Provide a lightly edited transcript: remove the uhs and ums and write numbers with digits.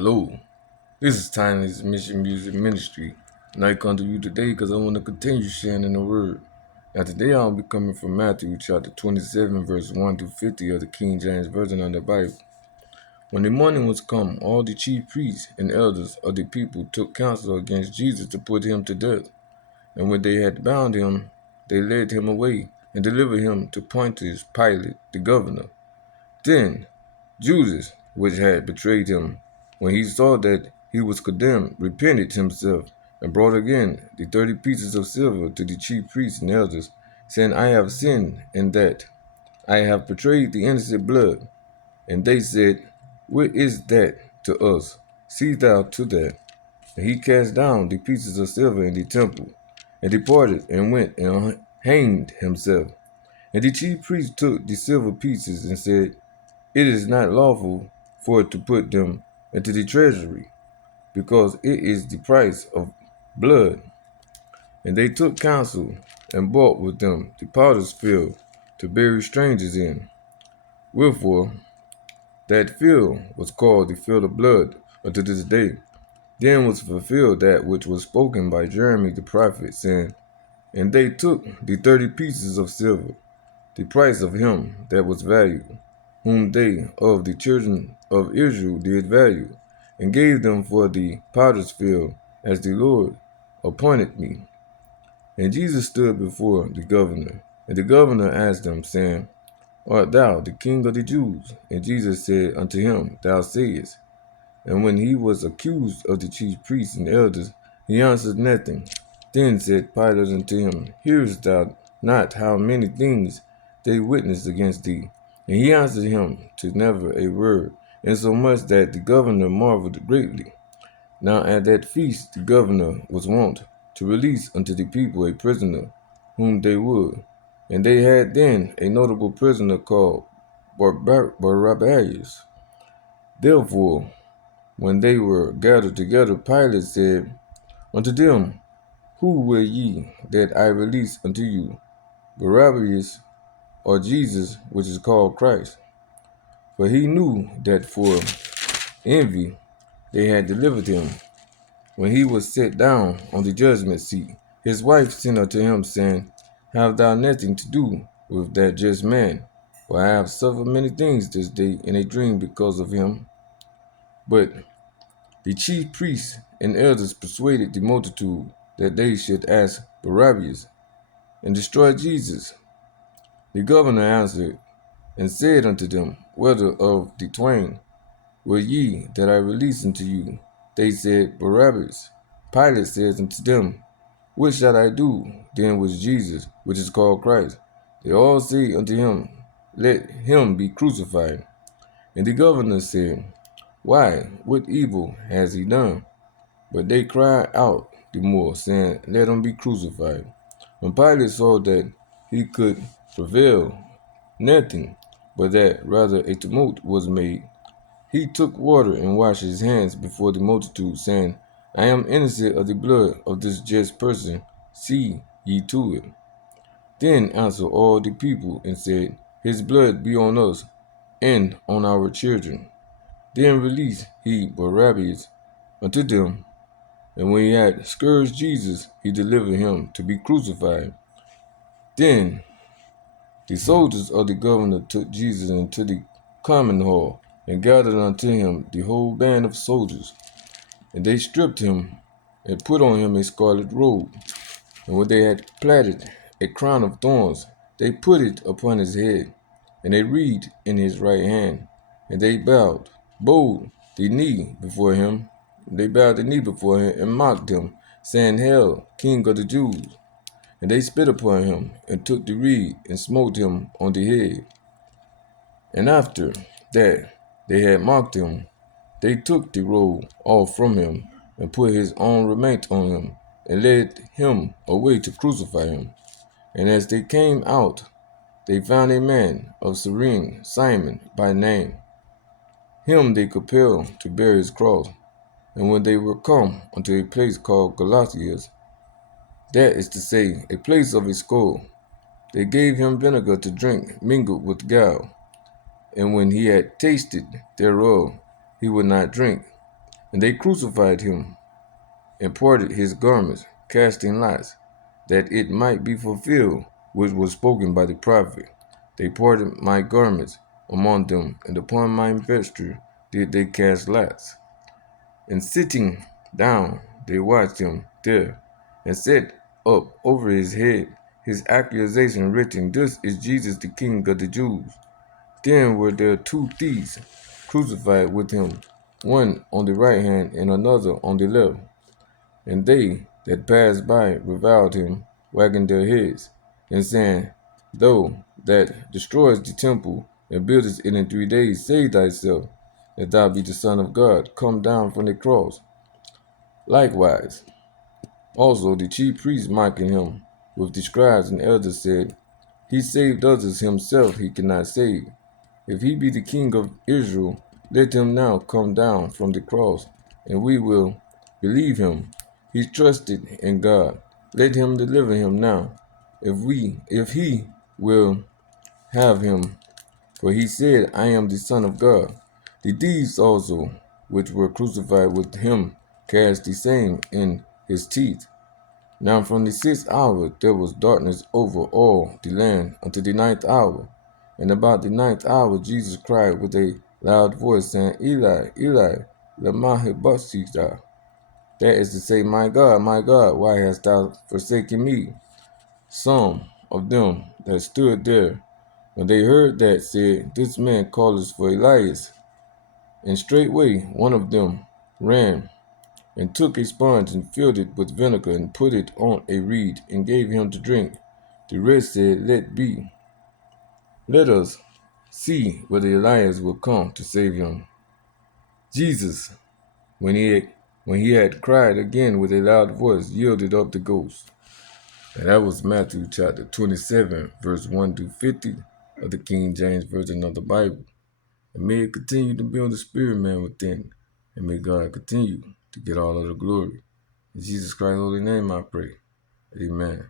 Hello, this is Tiny's Mission Music Ministry, and I come to you today because I want to continue sharing in the Word. Now, today I'll be coming from Matthew chapter 27, verse 1 to 50 of the King James Version of the Bible. When the morning was come, all the chief priests and elders of the people took counsel against Jesus to put him to death. And when they had bound him, they led him away and delivered him to Pontius Pilate, the governor. Then Judas, which had betrayed him, when he saw that he was condemned, repented himself, and brought again the 30 pieces of silver to the chief priests and elders, saying, I have sinned in that I have betrayed the innocent blood. And they said, what is that to us? See thou to that. And he cast down the pieces of silver in the temple, and departed, and went and hanged himself. And the chief priests took the silver pieces, and said, it is not lawful for it to put them into the treasury, because it is the price of blood. And they took counsel, and bought with them the potter's field to bury strangers in. Wherefore that field was called the field of blood unto this day. Then was fulfilled that which was spoken by Jeremy the prophet, saying, and they took the 30 pieces of silver, the price of him that was valued, whom they of the children of Israel did value, and gave them for the potter's field, as the Lord appointed me. And Jesus stood before the governor, and the governor asked him, saying, art thou the king of the Jews? And Jesus said unto him, thou sayest. And when he was accused of the chief priests and elders, he answered nothing. Then said Pilate unto him, hearest thou not how many things they witnessed against thee? And he answered him to never a word, insomuch that the governor marveled greatly. Now at that feast the governor was wont to release unto the people a prisoner whom they would. And they had then a notable prisoner called Barabbas. Therefore, when they were gathered together, Pilate said unto them, who will ye that I release unto you, Barabbas, or Jesus, which is called Christ? For he knew that for envy they had delivered him. When he was set down on the judgment seat, his wife sent unto him, saying, have thou nothing to do with that just man? For I have suffered many things this day in a dream because of him. But the chief priests and elders persuaded the multitude that they should ask Barabbas and destroy Jesus. The governor answered and said unto them, whether of the twain will ye that I release unto you? They said, Barabbas. Pilate said unto them, what shall I do then with Jesus, which is called Christ? They all say unto him, let him be crucified. And the governor said, why, what evil has he done? But they cried out the more, saying, let him be crucified. When Pilate saw that he could prevail nothing, but that rather a tumult was made, he took water and washed his hands before the multitude, saying, I am innocent of the blood of this just person, see ye to it. Then answered all the people and said, his blood be on us and on our children. Then released he Barabbas unto them, and when he had scourged Jesus, he delivered him to be crucified. Then the soldiers of the governor took Jesus into the common hall, and gathered unto him the whole band of soldiers. And they stripped him, and put on him a scarlet robe. And when they had platted a crown of thorns, they put it upon his head, and a reed in his right hand. And they bowed the knee before him. They bowed the knee before him, and mocked him, saying, hail, King of the Jews. And they spit upon him, and took the reed, and smote him on the head. And after that they had mocked him, they took the robe off from him, and put his own raiment on him, and led him away to crucify him. And as they came out, they found a man of Cyrene, Simon by name. Him they compelled to bear his cross. And when they were come unto a place called Galateas, that is to say, a place of a skull, they gave him vinegar to drink mingled with gall. And when he had tasted thereof, he would not drink. And they crucified him, and parted his garments, casting lots, that it might be fulfilled which was spoken by the prophet. They parted my garments among them, and upon my vesture did they cast lots. And sitting down, they watched him there, and set up over his head his accusation written, This is Jesus the King of the Jews. Then were there two thieves crucified with him, one on the right hand and another on the left. And they that passed by reviled him, wagging their heads, and saying, Thou that destroyest the temple and buildest it in 3 days, save thyself. If thou be the Son of God, come down from the cross. Likewise, also the chief priests mocking him with the scribes and elders said, He saved others, himself he cannot save. If he be the King of Israel, let him now come down from the cross, and we will believe him. He trusted in God. Let him deliver him now, if he will have him. For he said, I am the Son of God. The thieves also, which were crucified with him, cast the same in his teeth. Now from the 6th hour there was darkness over all the land until the 9th hour. And about the 9th hour Jesus cried with a loud voice, saying, Eli, Eli, lama sabachthani? That is to say, my God, why hast thou forsaken me? Some of them that stood there, when they heard that, said, This man calleth for Elias. And straightway one of them ran and took a sponge and filled it with vinegar and put it on a reed and gave him to drink. The rest said, Let us see whether Elias will come to save him. Jesus, when he had cried again with a loud voice, yielded up the ghost. And that was Matthew chapter 27, verse 1 to 50 of the King James Version of the Bible. And may it continue to build the spirit man within. And may God continue to get all of the glory. In Jesus Christ's holy name I pray. Amen.